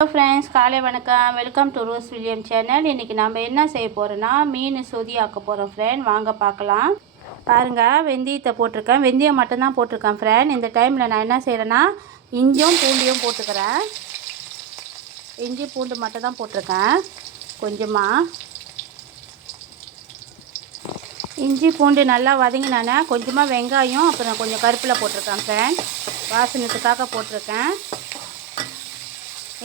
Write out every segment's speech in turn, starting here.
Hello friends, காலை வணக்கம். Welcome to rose William channel. இன்றைக்கி நம்ம என்ன செய்ய போகிறோன்னா மீன் சொதி ஆக்க போகிறோம் ஃப்ரெண்ட். வாங்க பார்க்கலாம். பாருங்கள், வெந்தயத்தை போட்டிருக்கேன். வெந்தயம் மட்டும்தான் போட்டிருக்கேன் ஃப்ரெண்ட். இந்த டைமில் நான் என்ன செய்கிறேன்னா இஞ்சியும் பூண்டியும் போட்டுக்கிறேன். இஞ்சி பூண்டு மட்டும் தான் போட்டிருக்கேன். கொஞ்சமாக இஞ்சி பூண்டு நல்லா வதங்கினானே கொஞ்சமாக வெங்காயம் அப்புறம் கொஞ்சம் கருப்பில் போட்டிருக்கேன் ஃப்ரெண்ட். வாசனத்துக்காக போட்டிருக்கேன்.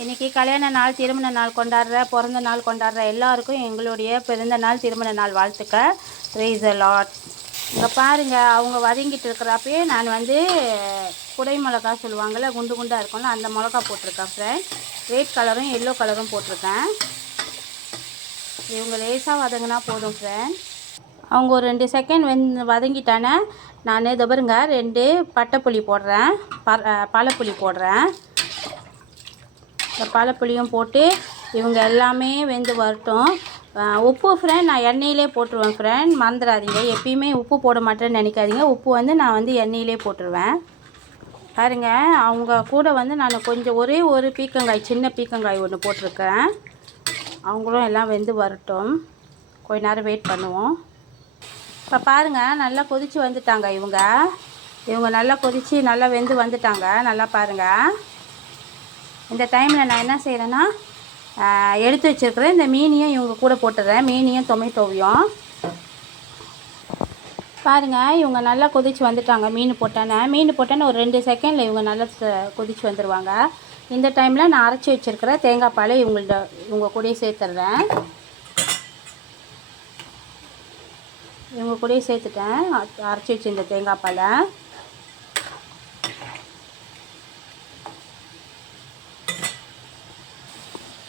இன்றைக்கி கல்யாண நாள், திருமண நாள் கொண்டாடுற, பிறந்த நாள் கொண்டாடுற எல்லாருக்கும் எங்களுடைய பிறந்த நாள், திருமண நாள் வாழ்த்துக்க. ப்ரைஸ் தி லார்ட். இங்கே பாருங்கள், அவங்க வதங்கிட்டு இருக்கிறப்பே நான் குடை மிளகா சொல்லுவாங்கள்ல, குண்டு குண்டாக இருக்கும்ல, அந்த மிளகா போட்டிருக்கேன் ஃப்ரெண்ட். ரெட் கலரும் எல்லோ கலரும் போட்டிருக்கேன். இவங்க லேசாக வதங்கினா போதும் ஃப்ரெண்ட். அவங்க ஒரு 2 செகண்ட் வதங்கிட்டானே நான் இதை பாருங்க 2 பட்டைப்புளி போடுறேன், பழப்புளி போடுறேன். இந்த பழப்புளியும் போட்டு இவங்க எல்லாமே வெந்து வரட்டும். உப்பு ஃப்ரெண்ட் நான் எண்ணெயிலே போட்டுருவேன் ஃப்ரெண்ட், மறந்துடாதீங்க. எப்பயுமே உப்பு போட மாட்டேன்னு நினைக்காதீங்க. உப்பு நான் எண்ணெயிலே போட்டுருவேன். பாருங்க, அவங்க கூட நான் கொஞ்சம் ஒரே ஒரு பீக்கங்காய், சின்ன பீக்கங்காய் ஒன்று போட்டிருக்கேன். அவங்களும் எல்லாம் வெந்து வரட்டும். கொஞ்ச நேரம் வெயிட் பண்ணுவோம். இப்போ பாருங்கள், நல்லா கொதித்து வந்துட்டாங்க இவங்க நல்லா கொதித்து நல்லா வெந்து வந்துட்டாங்க. நல்லா பாருங்கள். இந்த டைமில் நான் என்ன செய்கிறேன்னா எடுத்து வச்சுருக்கிறேன் இந்த மீனையும் இவங்க கூட போட்டுடுறேன். மீனையும் டொமேட்டோவையும் பாருங்கள், இவங்க நல்லா கொதித்து வந்துட்டாங்க. மீன் போட்டேன்னு ஒரு 2 செகண்டில் இவங்க நல்லா கொதித்து வந்துடுவாங்க. இந்த டைமில் நான் அரைச்சி வச்சுருக்கிற தேங்காய் பால் இவங்க கூடயே சேர்த்துட்றேன். இவங்க கூடயே சேர்த்துட்டேன் அரைச்சி வச்சு இந்த தேங்காய் பாலை.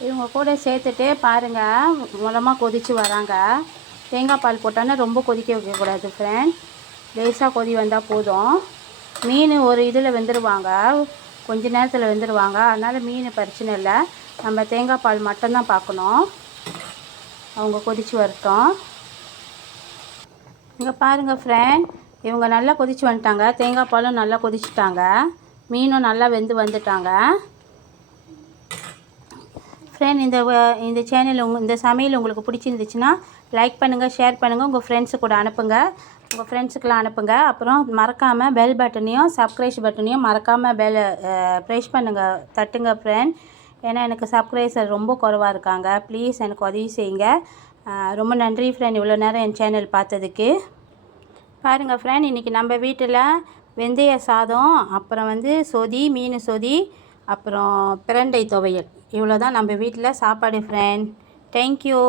இவங்க கூட சேர்த்துட்டு பாருங்கள், மூலமாக கொதித்து வராங்க. தேங்காய் பால் போட்டோன்னா ரொம்ப கொதிக்க வைக்கக்கூடாது ஃப்ரெண்ட். லேசாக கொதி வந்தால் போதும். மீன் ஒரு இதில் வெந்துடுவாங்க, கொஞ்ச நேரத்தில் வெந்துடுவாங்க. அதனால் மீன் பிரச்சனை இல்லை. நம்ம தேங்காய் பால் மட்டும்தான் பார்க்கணும். அவங்க கொதித்து வரட்டும். இங்கே பாருங்கள் ஃப்ரெண்ட், இவங்க நல்லா கொதித்து வந்துட்டாங்க. தேங்காய் பாலும் நல்லா கொதிச்சுட்டாங்க. மீனும் நல்லா வெந்து வந்துட்டாங்க ஃப்ரெண்ட். இந்த சேனல் இந்த சமையல் உங்களுக்கு பிடிச்சிருந்துச்சுன்னா லைக் பண்ணுங்கள், ஷேர் பண்ணுங்கள், உங்கள் ஃப்ரெண்ட்ஸு கூட அனுப்புங்க, உங்கள் ஃப்ரெண்ட்ஸுக்கெலாம் அனுப்புங்க. அப்புறம் மறக்காமல் பெல் பட்டனையும் சப்ஸ்கிரைப் பட்டனையும் மறக்காமல் ப்ரெஸ் பண்ணுங்கள், தட்டுங்க ஃப்ரெண்ட். ஏன்னா எனக்கு சப்ஸ்கிரைபர் ரொம்ப குறைவாக இருக்காங்க. ப்ளீஸ் எனக்கு உதவி செய்யுங்க. ரொம்ப நன்றி ஃப்ரெண்ட், இவ்வளோ நேரம் என் சேனல் பார்த்ததுக்கு. பாருங்கள் ஃப்ரெண்ட், இன்றைக்கி நம்ம வீட்டில் வெந்தய சாதம், அப்புறம் சொதி, மீன் சொதி, அப்புறம் பிரண்டை துவையல், இவ்வளோ தான் நம்ம வீட்டில் சாப்பாடு ஃப்ரெண்ட். தேங்க்யூ.